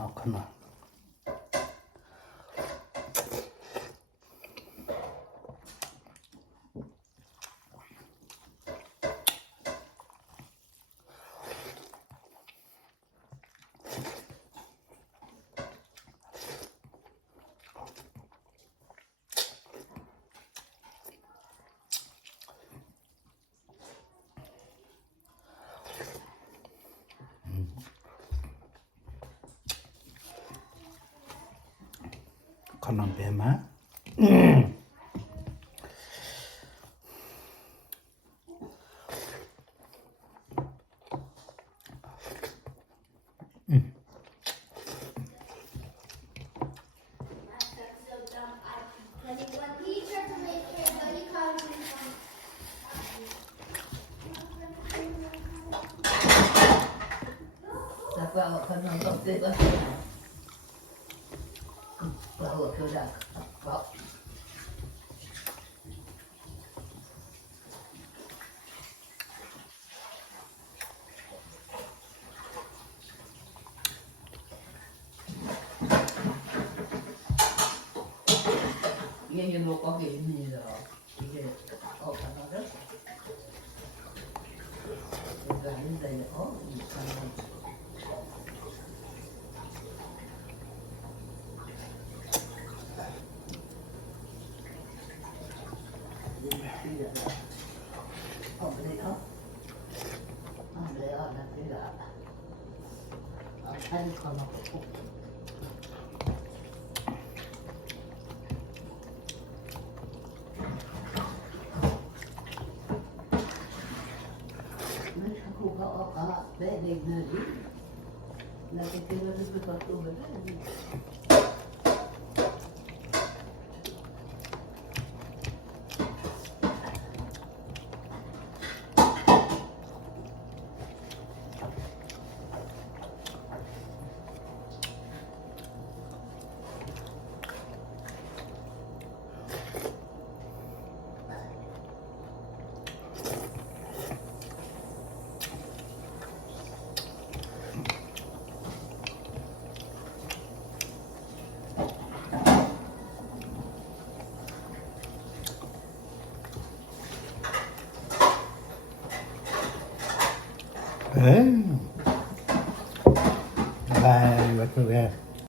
넣거나. Còn bé má. Well, because I'm going to do it. Well, good luck. Well, 얘 먹고 있는 거 이게 없다가 이거 아닌데 아니 가놓고 왜 자꾸 가 매일들이 나한테 그러는 것 같고 그래. Đấy. Và vậy